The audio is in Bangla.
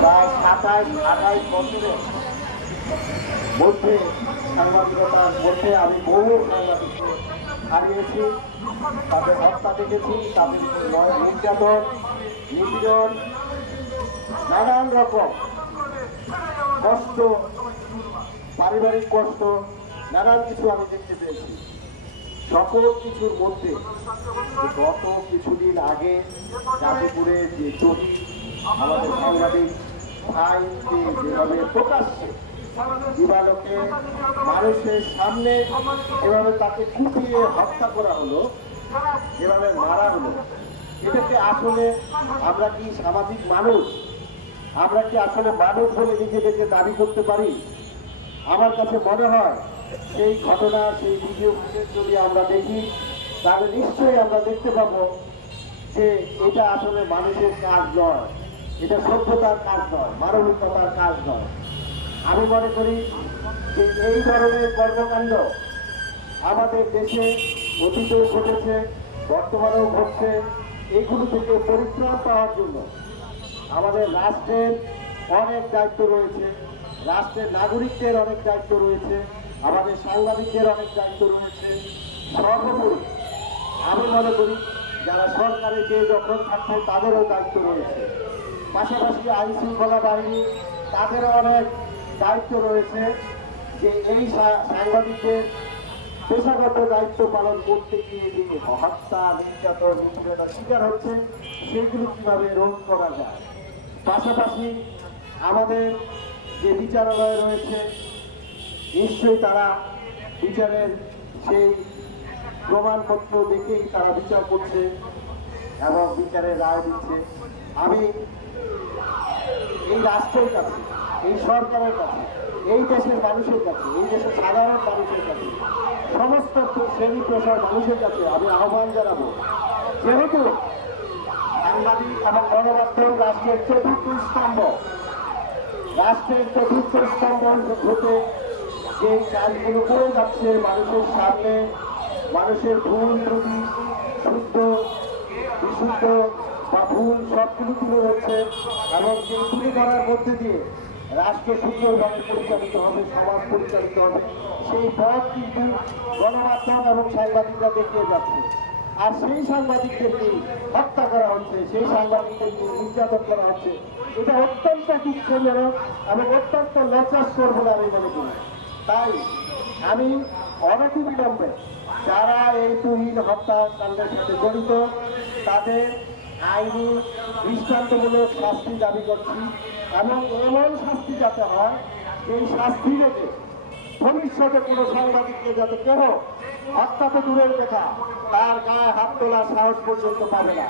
প্রায় 28 বছরের মধ্যে সাংবাদিকতার মধ্যে আমি বহু সাংবাদিককে হারিয়েছি, তাদের হত্যা দেখেছি, তাদের নির্যাতন, নিপীড়ন, নানান রকম কষ্ট, পারিবারিক কষ্ট, নানান কিছু আমি দেখতে পেয়েছি। সকল কিছুর মধ্যে গত কিছুদিন আগে গাজীপুরে যে শহীদ আমাদের সাংবাদিক ভাইকে যেভাবে প্রকাশ্যে দিবালোকে মানুষের সামনে এভাবে তাকে কুপিয়ে হত্যা করা হলো, যেভাবে মারা হলো, এটাকে আসলে আমরা কি সামাজিক মানুষ? আমরা কি আসলে মানুষ বলে নিজেদেরকে দাবি করতে পারি? আমার কাছে মনে হয় সেই ঘটনা, সেই ভিডিও ফুটেজ যদি আমরা দেখি তাহলে নিশ্চয়ই আমরা দেখতে পাবো যে এটা আসলে মানুষের কাজ নয়, এটা সভ্যতার কাজ নয়, মানবিকতার কাজ নয়। আমি মনে করি যে এই ধরনের কর্মকাণ্ড আমাদের দেশে অতীতেও ঘটেছে, বর্তমানেও ঘটছে। এইগুলো থেকে পরিত্রাণ পাওয়ার জন্য আমাদের রাষ্ট্রের অনেক দায়িত্ব রয়েছে, রাষ্ট্রের নাগরিকদের অনেক দায়িত্ব রয়েছে, আমাদের সাংবাদিকদের অনেক দায়িত্ব রয়েছে। সর্বোপরি আমি মনে করি যারা সরকারের যে যখন থাকছে তাদেরও দায়িত্ব রয়েছে, পাশাপাশি আইন শৃঙ্খলা বাহিনী তাদেরও অনেক দায়িত্ব রয়েছে যে এই সাংবাদিকদের পেশাগত দায়িত্ব পালন করতে গিয়ে যে হত্যা, নির্যাতন, নিপীড়নের শিকার হচ্ছে সেগুলো কিভাবে রোধ করা যায়। পাশাপাশি আমাদের যে বিচারালয় রয়েছে নিশ্চয়ই তারা বিচারের সেই প্রমাণপত্র দেখেই তারা বিচার করছে এবং বিচারের রায় দিচ্ছে। আমি এই রাষ্ট্রের কাছে, এই সরকারের কাছে, এই দেশের মানুষের কাছে, এই দেশের সাধারণ মানুষের কাছে, সমস্ত শ্রেণী পেশার মানুষের কাছে আমি আহ্বান জানাবো, যেহেতু সাংবাদিক এবং গণমাধ্যম রাষ্ট্রের চতুর্থ স্তম্ভ, রাষ্ট্রের চতুর্থ স্তম্ভ হতে যে কাজগুলো করে যাচ্ছে মানুষের সামনে, মানুষের ভুল ত্রুটি, শুদ্ধ বিশুদ্ধ বা ভুল সবগুলো তুলে হচ্ছে এবং সেই তুলে ধরার মধ্যে দিয়ে রাষ্ট্র সুন্দরভাবে পরিচালিত হবে, সমাজ পরিচালিত হবে, সেই পথ কিন্তু গণমাধ্যম এবং সাংবাদিকরা দেখিয়ে যাচ্ছে। আর সেই সাংবাদিকদেরকে হত্যা করা হচ্ছে, সেই সাংবাদিকদেরকে নির্যাতন করা হচ্ছে, এটা অত্যন্ত দুঃখজনক এবং অত্যন্ত লজ্জাস্কর বলে আমি মনে করি। তাই আমি অনতিবিলম্বে যারা এই তুহিন হত্যাকাণ্ডের সাথে জড়িত তাদের আইনি দৃষ্টান্তমূলক শাস্তি দাবি করছি এবং এমন শাস্তি যাতে হয় এই শাস্তি রেখে ভবিষ্যতে কোনো সাংবাদিককে যাতে কেউ হত্যা তো দূরের কথা তার গায়ে হাত তোলার সাহস পর্যন্ত পাবে না।